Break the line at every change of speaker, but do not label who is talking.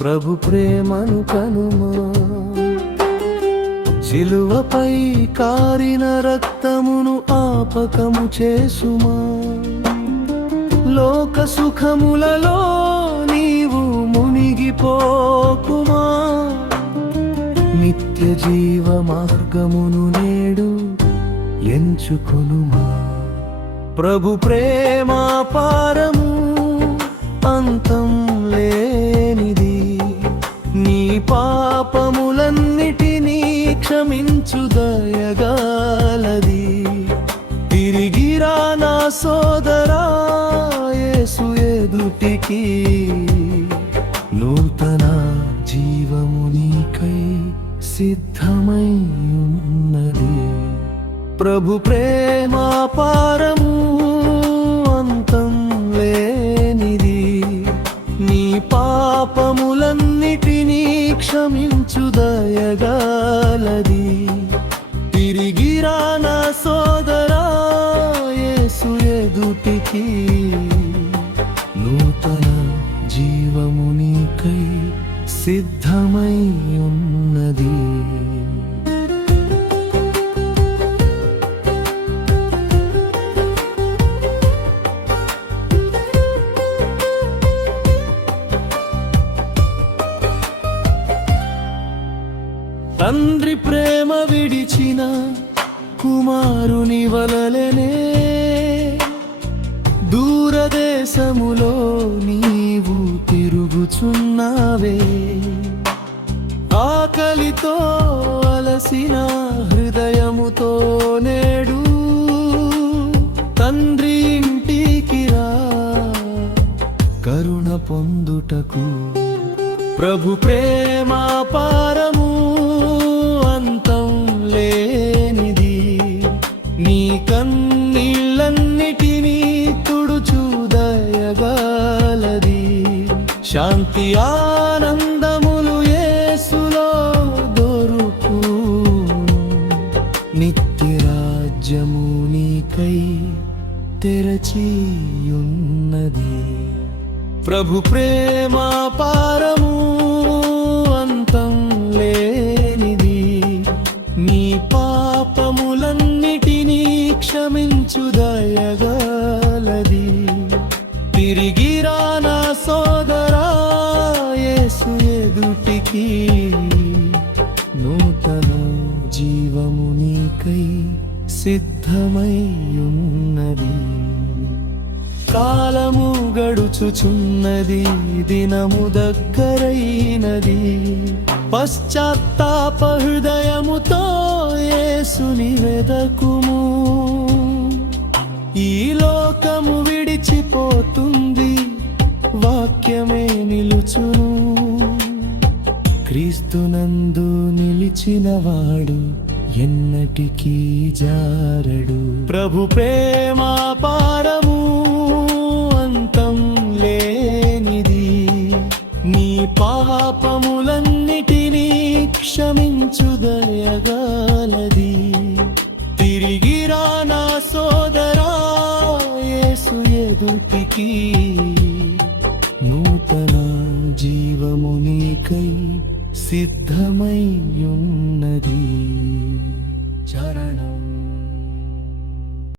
ప్రభు ప్రేమను కనుమా. శిలువపై కారిన రక్తమును ఆపకము చేసుమా. లోక సుఖములలో నీవు మునిగిపోకుమా. నిత్య జీవ మార్గమును నేడు ఎంచుకొనుమా. ప్రభు ప్రేమ పారము అంతం లేనిది. నీ పాపములన్నిటినీ క్షమించు దయగాలది. తిరిగిరా నా సోదరా యేసు ఎదుటికి. నూతన జీవము నీకై సిద్ధమై ఉన్నది. ప్రభు ప్రేమ పారము నీకి నూతన జీవము నీకై సిద్ధమై ఉన్నది. తండ్రి ప్రేమ విడిచిన కుమారుని వలలనే దూరదేశములో నీవు తిరుగుచున్నావే. ఆకలితో అలసిన హృదయముతో నేడు తండ్రి ఇంటికి రా. కరుణ పొందుటకు ప్రభు ప్రేమ పారము అంతం లేనిది. నీ కన్ను తెరచియున్నది. ప్రభు ప్రేమాపారము అంతం లేనిది. నీ పాపములన్నిటినీ క్షమించుదయగలది తిరిగి రానా నా సోదరా యేసు ఎదుటికి. నూతన జీవము నీకై సిద్ధమయ్యున్నది. కాలము గడుచుచున్నది దినము దగ్గరైనది. పశ్చాత్తాప హృదయముతో యేసుని వెదకుము. ఈ లోకము విడిచిపోతుంది వాక్యమే నిలుచును. క్రీస్తునందు నిలిచినవాడు ఎన్నటికీ జారడు. ప్రభు ప్రేమ పారము అంతం లేనిది. నీ పాపములన్నిటినీ క్షమించు దయగాలది తిరిగిరా నా సోదరా యేసు ఎదుటికి. నూతన జీవము నీకై సిద్ధమై ఉన్నది. ശരണം